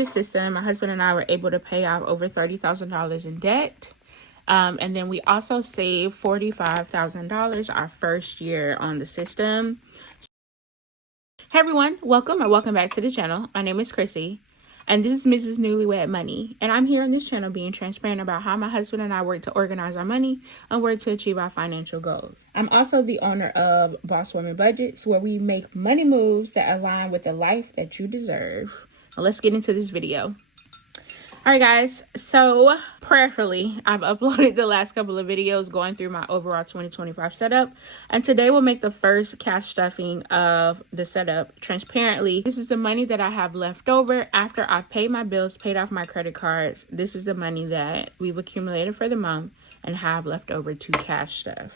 This system, my husband and I were able to pay off over $30,000 in debt. And then we also saved $45,000 our first year on the system. Hey everyone, welcome back to the channel. My name is Chrissy, and this is Mrs. Newlywed Money. And I'm here on this channel being transparent about how my husband and I work to organize our money and work to achieve our financial goals. I'm also the owner of Boss Woman Budgets, where we make money moves that align with the life that you deserve. Now let's get into this video. All right, guys, so prayerfully, I've uploaded the last couple of videos going through my overall 2025 setup. And today we'll make the first cash stuffing of the setup. Transparently, this is the money that I have left over after I've paid my bills, paid off my credit cards. This is the money that we've accumulated for the month and have left over to cash stuff.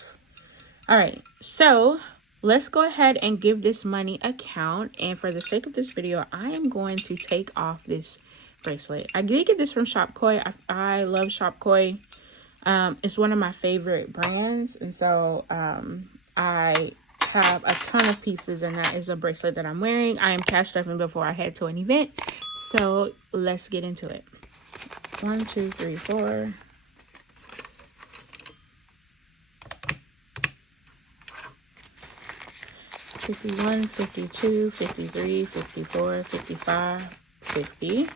All right, so let's go ahead and give this money a count. And for the sake of this video, I am going to take off this bracelet. I did get this from Shopkoi. I love Shopkoi. It's one of my favorite brands, and so I have a ton of pieces, and that is a bracelet that I'm wearing. I am cash stuffing before I head to an event, so let's get into it. 1, 2, 3, 4. $51, $52, $53, $54, $55, $50.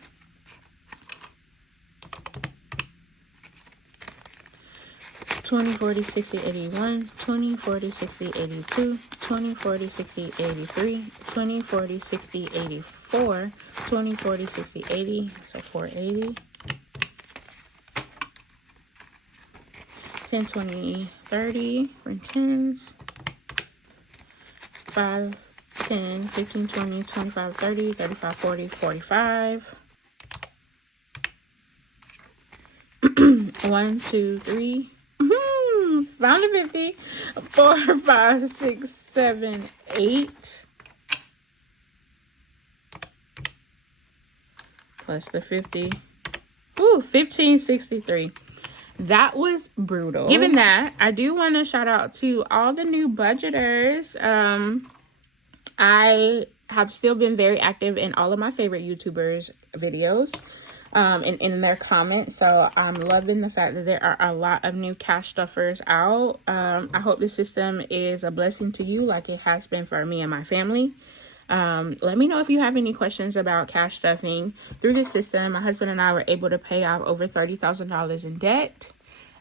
20, 40, 60, 81, 20, 40, 60, 82, 20, 40, 60, 83, 20, 40, 60, 84, 20, 40, 60, 80, so 480, 10, 20, 30, for 10s, 5, 10, 15, 20, 25, 30, 35, 40, 45, 1, 2, 3, found a 50, 4, 5, 6, 7, 8, plus the 50, 1563. That was brutal. Given that, I do want to shout out to all the new budgeters. I have still been very active in all of my favorite YouTubers' videos. And in their comments, so I'm loving the fact that there are a lot of new cash stuffers out. I hope this system is a blessing to you like it has been for me and my family. Let me know if you have any questions about cash stuffing. Through this system, my husband and I were able to pay off over $30,000 in debt.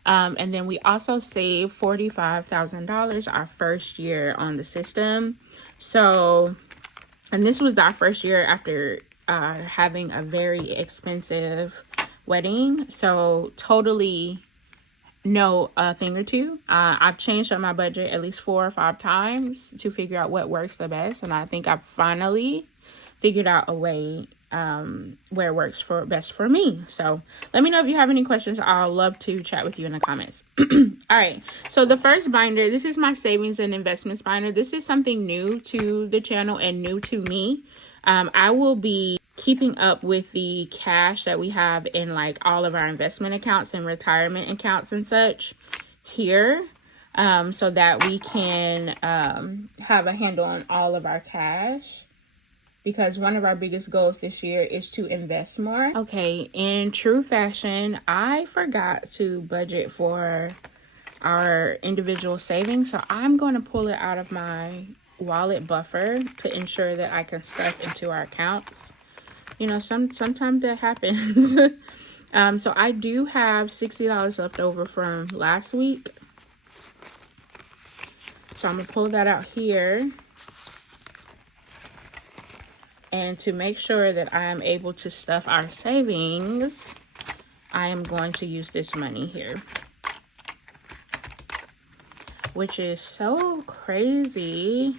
And then we also saved $45,000 our first year on the system. So, and this was our first year after having a very expensive wedding, so totally know a thing or two. I've changed up my budget at least 4 or 5 times to figure out what works the best, and I think I've finally figured out a way where it works best for me. So let me know if you have any questions. I'll love to chat with you in the comments. All right, so the first binder, this is my savings and investments binder. This is something new to the channel and new to me. I will be keeping up with the cash that we have in like all of our investment accounts and retirement accounts and such here, so that we can have a handle on all of our cash, because one of our biggest goals this year is to invest more. Okay, in true fashion, I forgot to budget for our individual savings, so I'm going to pull it out of my wallet buffer to ensure that I can stuff into our accounts. You know, sometimes that happens. So I do have $60 left over from last week, so I'm gonna pull that out here, and to make sure that I am able to stuff our savings, I am going to use this money here, which is so crazy.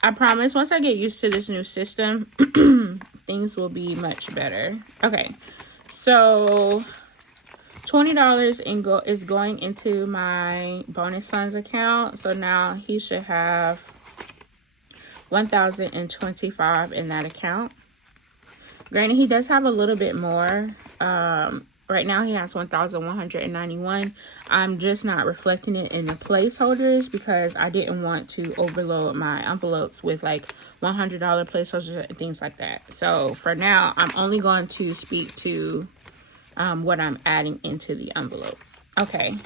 I promise once I get used to this new system, things will be much better. Okay, so $20 is going into my bonus son's account. So now he should have $1,025 in that account. Granted, he does have a little bit more Right now he has 1,191. I'm just not reflecting it in the placeholders because I didn't want to overload my envelopes with like $100 placeholders and things like that. So for now, I'm only going to speak to what I'm adding into the envelope. Okay,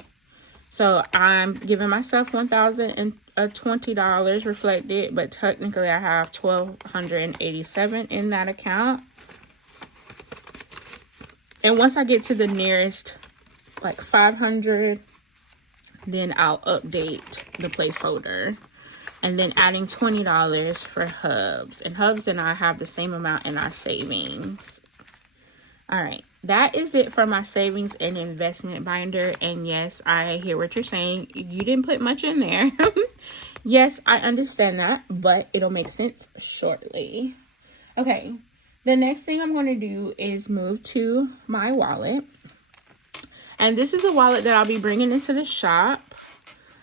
so I'm giving myself $1,020 reflected, but technically I have $1,287 in that account. And once I get to the nearest like 500, then I'll update the placeholder. And then adding $20 for Hubs. And Hubs and I have the same amount in our savings. All right, that is it for my savings and investment binder. And yes, I hear what you're saying. You didn't put much in there. Yes, I understand that, but it'll make sense shortly. Okay, the next thing I'm going to do is move to my wallet. And this is a wallet that I'll be bringing into the shop.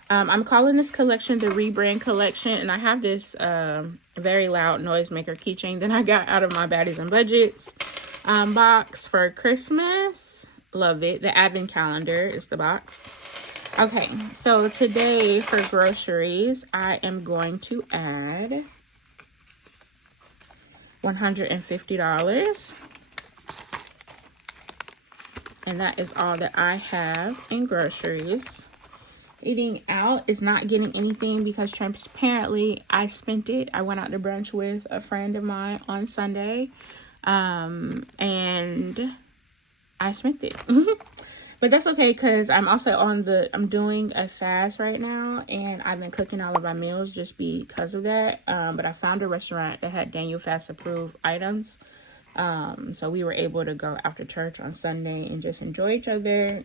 I'm calling this collection the Rebrand Collection. And I have this very loud noisemaker keychain that I got out of my Baddies and Budgets box for Christmas. Love it. The advent calendar is the box. Okay, so today for groceries, I am going to add $150. And that is all that I have in groceries. Eating out is not getting anything because transparently I spent it. I went out to brunch with a friend of mine on Sunday. And I spent it. But that's okay because I'm also I'm doing a fast right now, and I've been cooking all of my meals just because of that. But I found a restaurant that had Daniel Fast approved items. So we were able to go after church on Sunday and just enjoy each other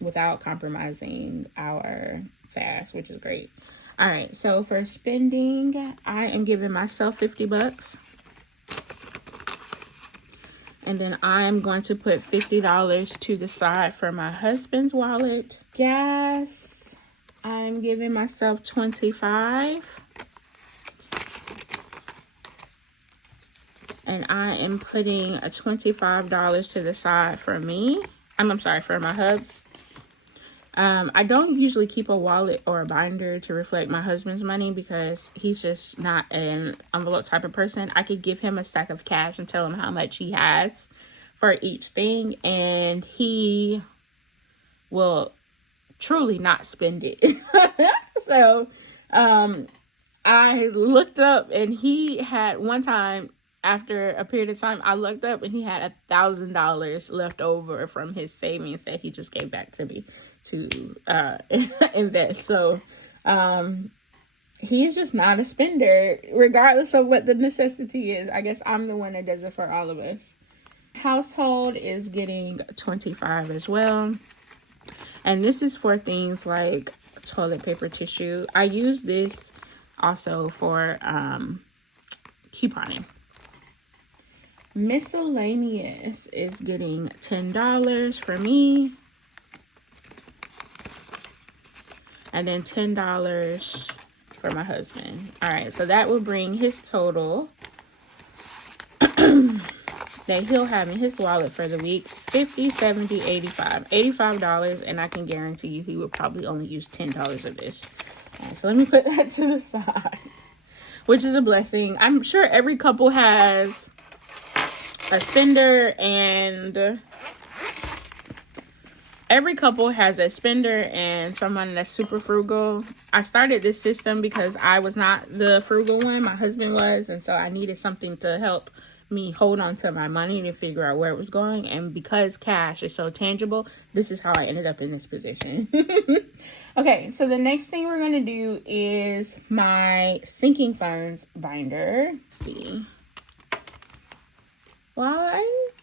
without compromising our fast, which is great. All right, so for spending, I am giving myself $50. And then I am going to put $50 to the side for my husband's wallet. Gas, I'm giving myself $25. And I am putting a $25 to the side for me. I'm sorry, for my hubs. I don't usually keep a wallet or a binder to reflect my husband's money because he's just not an envelope type of person. I could give him a stack of cash and tell him how much he has for each thing, and he will truly not spend it. So I looked up, and he had one time, after a period of time, I looked up and he had $1,000 left over from his savings that he just gave back to me to invest. So he is just not a spender, regardless of what the necessity is. I guess I'm the one that does it for all of us. Household is getting $25 as well. And this is for things like toilet paper, tissue. I use this also for couponing. Miscellaneous is getting $10 for me. And then $10 for my husband. All right, so that will bring his total that he'll have in his wallet for the week, $50, $70, $85. $85, and I can guarantee you he will probably only use $10 of this. Right, so let me put that to the side, which is a blessing. I'm sure every couple has a spender, and every couple has a spender and someone that's super frugal. I started this system because I was not the frugal one. My husband was, and so I needed something to help me hold on to my money to figure out where it was going. And because cash is so tangible, this is how I ended up in this position. Okay, so the next thing we're going to do is my sinking funds binder. Let's see.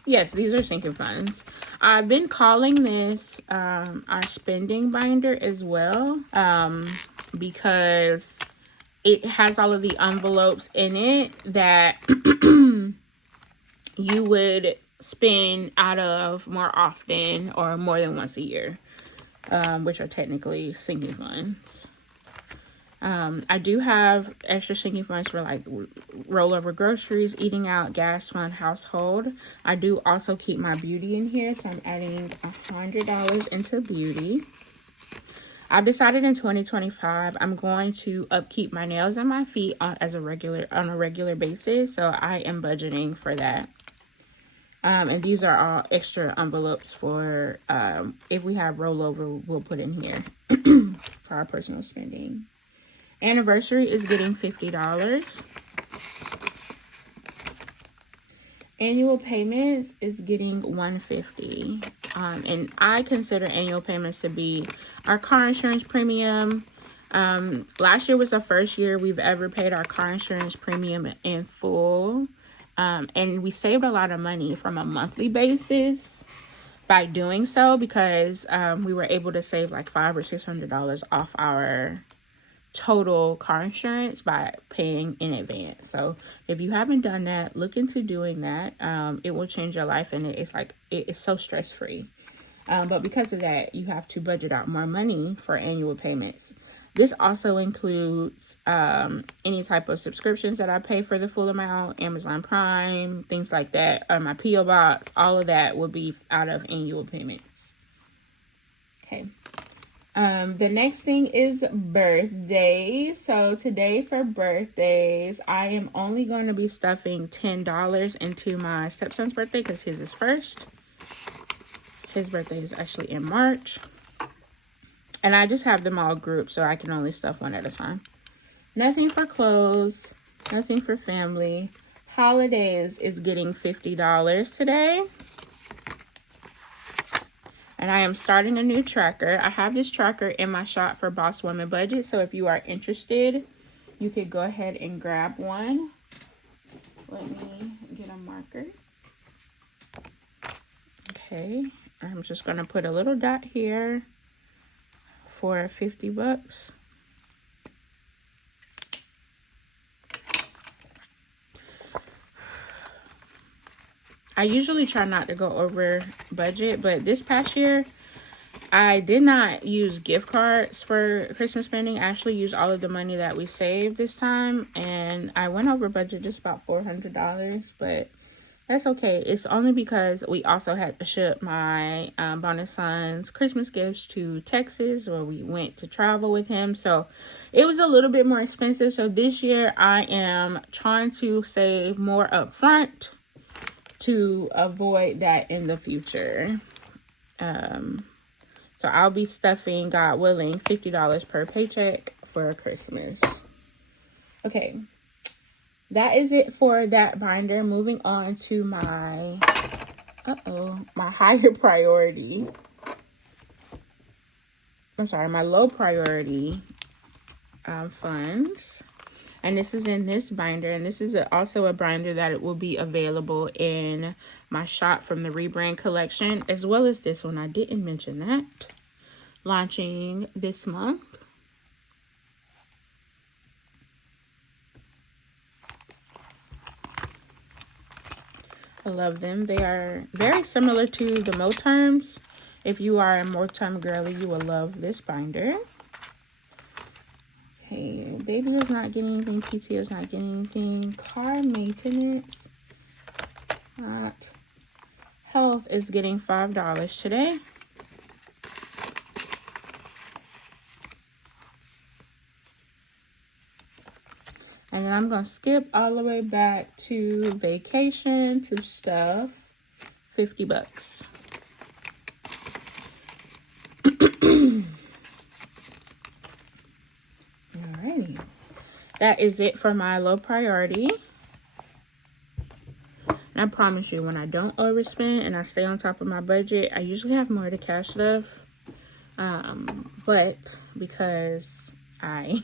Yes, these are sinking funds. I've been calling this our spending binder as well, because it has all of the envelopes in it that you would spend out of more often or more than once a year, which are technically sinking funds. I do have extra sinking funds for like rollover groceries, eating out, gas fund, household. I do also keep my beauty in here, so I'm adding $100 into beauty. I've decided in 2025 I'm going to upkeep my nails and my feet on a regular basis, so I am budgeting for that. And these are all extra envelopes for if we have rollover, we'll put in here for our personal spending. Anniversary is getting $50. Annual payments is getting $150. And I consider annual payments to be our car insurance premium. Last year was the first year we've ever paid our car insurance premium in full. And we saved a lot of money from a monthly basis by doing so, because we were able to save like $500 or $600 off our total car insurance by paying in advance. So if you haven't done that, look into doing that. It will change your life, and it's so stress-free. But because of that, you have to budget out more money for annual payments. This also includes any type of subscriptions that I pay for the full amount, Amazon Prime, things like that, my P.O. Box, all of that will be out of annual payments. Okay. The next thing is birthdays. So today for birthdays, I am only going to be stuffing $10 into my stepson's birthday because his is first. His birthday is actually in March. And I just have them all grouped so I can only stuff one at a time. Nothing for clothes, nothing for family. Holidays is getting $50 today. And I am starting a new tracker. I have this tracker in my shop for Boss Woman Budget. So if you are interested, you could go ahead and grab one. Let me get a marker. Okay. I'm just going to put a little dot here for $50. I usually try not to go over budget, but this past year, I did not use gift cards for Christmas spending. I actually used all of the money that we saved this time, and I went over budget just about $400, but that's okay. It's only because we also had to ship my bonus son's Christmas gifts to Texas, where we went to travel with him, so it was a little bit more expensive. So this year, I am trying to save more up front to avoid that in the future. So I'll be stuffing, God willing, $50 per paycheck for Christmas. Okay, that is it for that binder. Moving on to my my higher priority. I'm sorry, my low priority funds. And this is in this binder, and this is also a binder that it will be available in my shop from the Rebrand collection, as well as this one. I didn't mention that. Launching this month. I love them. They are very similar to the Mo Terms. If you are a Mo Term girly, you will love this binder. Okay, baby is not getting anything. PT is not getting anything. Car maintenance. Not. Health is getting $5 today. And then I'm going to skip all the way back to vacation to stuff. $50. Alrighty. That is it for my low priority. And I promise you, when I don't overspend and I stay on top of my budget, I usually have more to cash stuff. But because I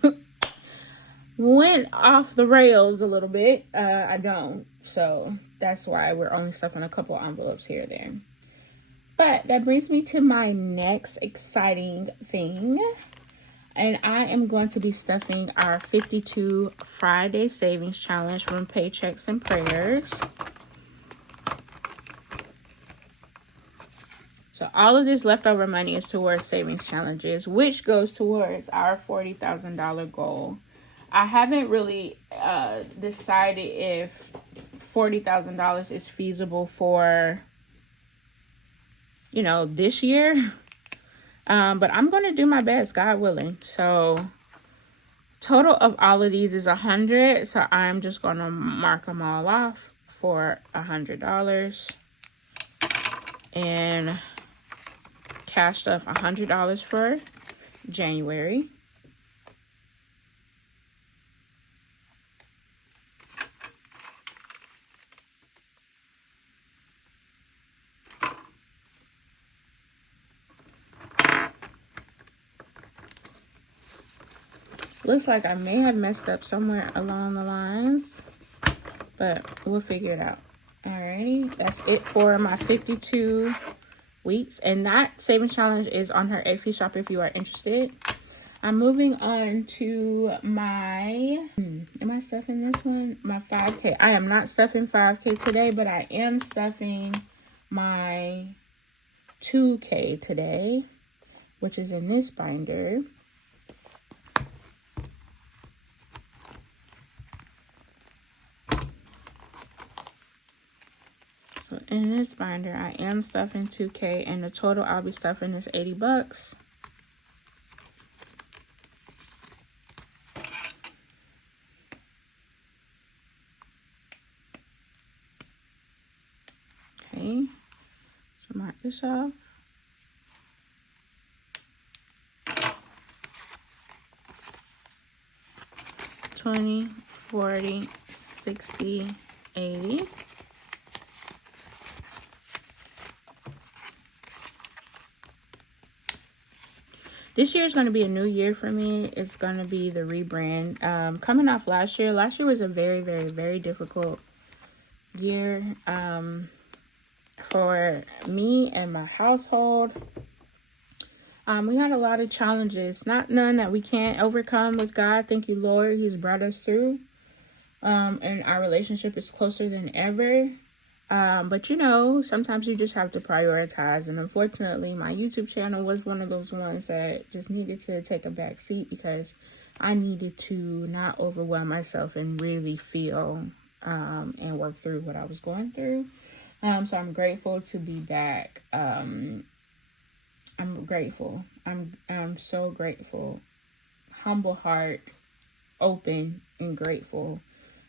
went off the rails a little bit, I don't. So that's why we're only stuffing a couple envelopes here or there. But that brings me to my next exciting thing. And I am going to be stuffing our 52 Friday Savings Challenge from Paychecks and Prayers. So all of this leftover money is towards savings challenges, which goes towards our $40,000 goal. I haven't really decided if $40,000 is feasible for, you know, this year. But I'm going to do my best, God willing. So total of all of these is $100. So I'm just going to mark them all off for $100. And cash stuff $100 for January. Looks like I may have messed up somewhere along the lines, but we'll figure it out. Alrighty, that's it for my 52 weeks. And that savings challenge is on her Etsy shop if you are interested. I'm moving on to my, am I stuffing this one? My 5K. I am not stuffing 5K today, but I am stuffing my 2K today, which is in this binder. So in this binder, I am stuffing 2K, and the total I'll be stuffing is $80. Okay, so mark this off. $20, $40, $60, $80. This year is going to be a new year for me. It's going to be the rebrand. Coming off last year. Last year was a very, very, very difficult year for me and my household. We had a lot of challenges. None that we can't overcome with God. Thank you, Lord. He's brought us through. And our relationship is closer than ever. But you know, sometimes you just have to prioritize. And unfortunately, my YouTube channel was one of those ones that just needed to take a back seat because I needed to not overwhelm myself and really feel and work through what I was going through. So I'm grateful to be back. I'm grateful. I'm so grateful. Humble heart, open and grateful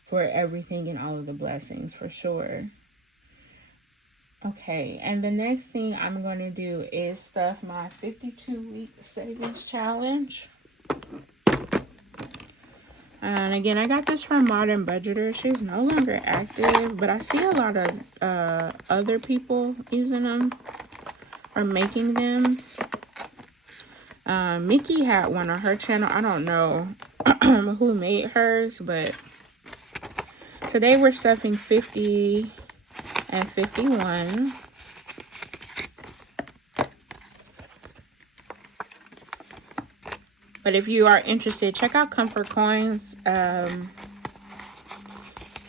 for everything and all of the blessings, for sure. Okay, and the next thing I'm going to do is stuff my 52-week savings challenge. And again, I got this from Modern Budgeter. She's no longer active, but I see a lot of other people using them or making them. Mickey had one on her channel. I don't know who made hers, but today we're stuffing 50 and 51. But if you are interested, check out Comfort Coins.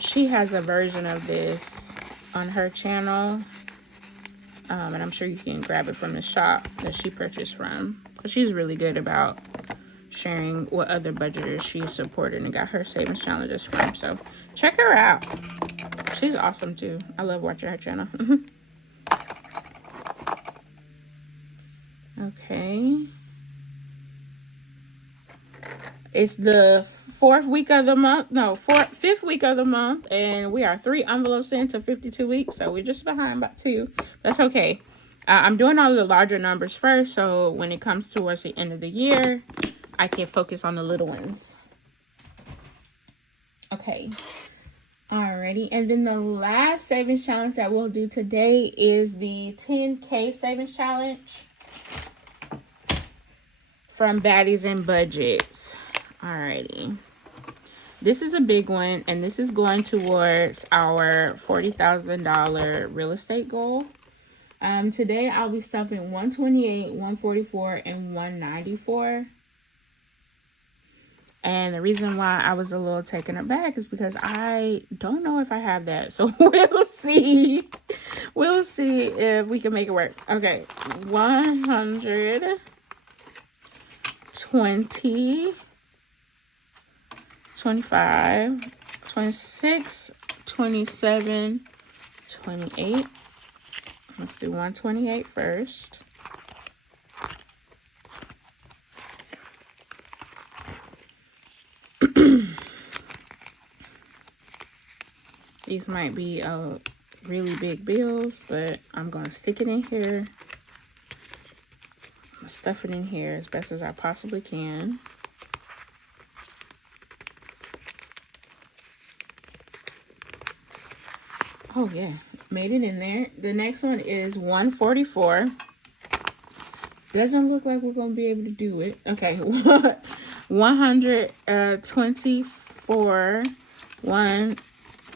She has a version of this on her channel. And I'm sure you can grab it from the shop that she purchased from. She's really good about sharing what other budgeters she's supported and got her savings challenges from. So check her out. She's awesome too. I love watching her channel. Okay. It's the fifth week of the month, and we are 3 envelopes into 52 weeks, so we're just behind by 2. That's okay. I'm doing all the larger numbers first, so when it comes towards the end of the year, I can focus on the little ones. Okay. Alrighty, and then the last savings challenge that we'll do today is the 10K savings challenge from Baddies and Budgets. Alrighty, this is a big one, and this is going towards our $40,000 real estate goal. Today I'll be stuffing 128, 144, and 194. And the reason why I was a little taken aback is because I don't know if I have that. So we'll see We'll see if we can make it work. Okay, 100, 20, 25, 26, 27, 28. Let's do 128 first. These might be really big bills, but I'm going to stick it in here. I'm going to stuff it in here as best as I possibly can. Oh yeah, made it in there. The next one is 144. Doesn't look like we're going to be able to do it. Okay, 124. 1,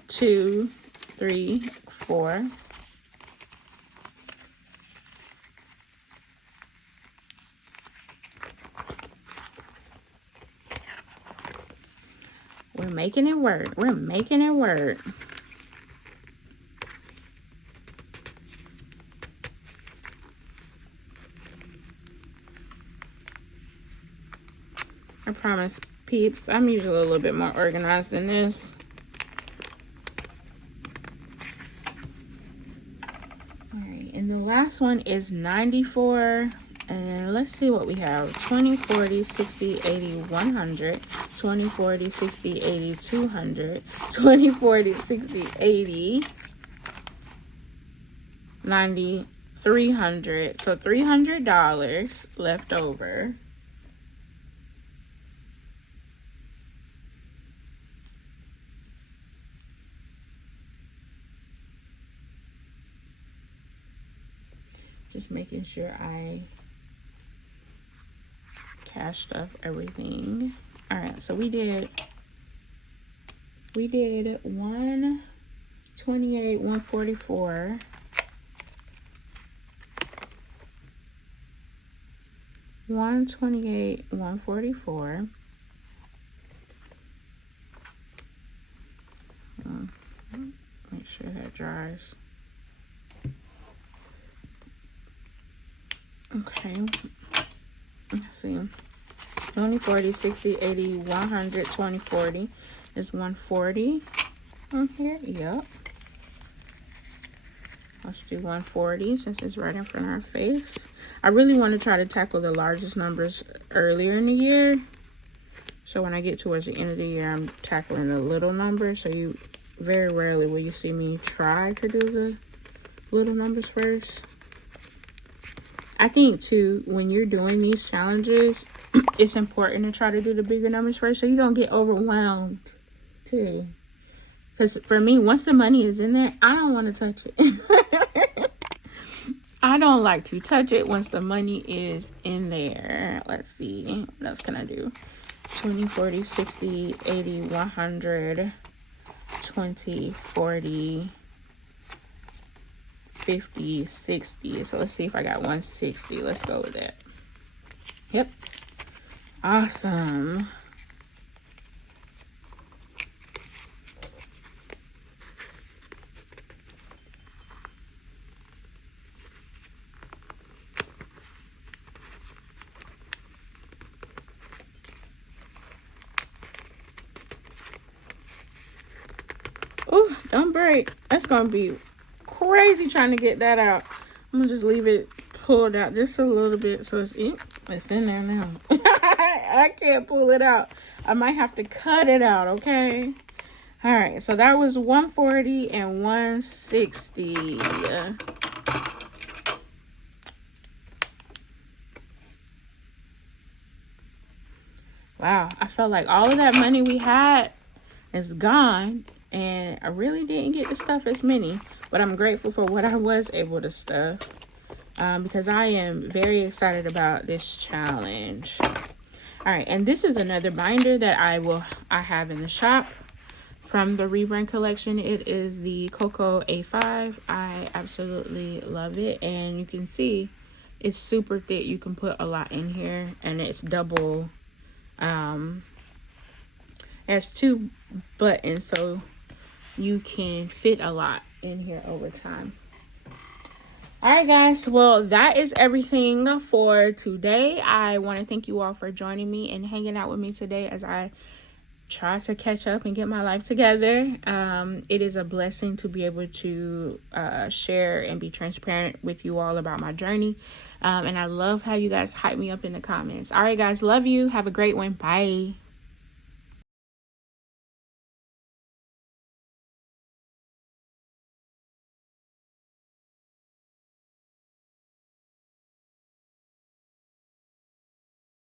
2, 3, 4. We're making it work. We're making it work. I promise, peeps, I'm usually a little bit more organized than this. Alright, and the last one is 94. And let's see what we have. 20, 40, 60, 80, 100. 20, 40, 60, 80, 200. 20, 40, 60, 80, 90, 300. So $300 left over. Just making sure I cashed up everything. All right, so we did 128, 144. $128, $144. Make sure that dries. Okay, let's see. 20, 40, 60, 80, 100, 20, 40 is 140 on here. Yep. Let's do 140 since it's right in front of our face. I really want to try to tackle the largest numbers earlier in the year. So when I get towards the end of the year, I'm tackling the little numbers. So you very rarely will you see me try to do the little numbers first. I think too, when you're doing these challenges, it's important to try to do the bigger numbers first so you don't get overwhelmed too. Because for me, once the money is in there, I don't want to touch it. I don't like to touch it once the money is in there. Let's see. What else can I do? 20, 40, 60, 80, 100, 20, 40, 50, 60. So let's see if I got 160. Let's go with that. Yep. Awesome. Oh, don't break. That's gonna be crazy trying to get that out. I'm gonna just leave it pulled out just a little bit so it's in there now. I can't pull it out. I might have to cut it out, okay? All right, so that was 140 and 160. Wow, I felt like all of that money we had is gone, and I really didn't get to stuff as many, but I'm grateful for what I was able to stuff, because I am very excited about this challenge. All right, and this is another binder that I have in the shop from the Rebrand collection. It is the Cocoa A5. I absolutely love it, and you can see it's super thick. You can put a lot in here, and it's double. It has 2 buttons, so you can fit a lot in here over time. All right, guys. Well, that is everything for today. I want to thank you all for joining me and hanging out with me today as I try to catch up and get my life together. It is a blessing to be able to share and be transparent with you all about my journey. And I love how you guys hype me up in the comments. All right, guys. Love you. Have a great one. Bye.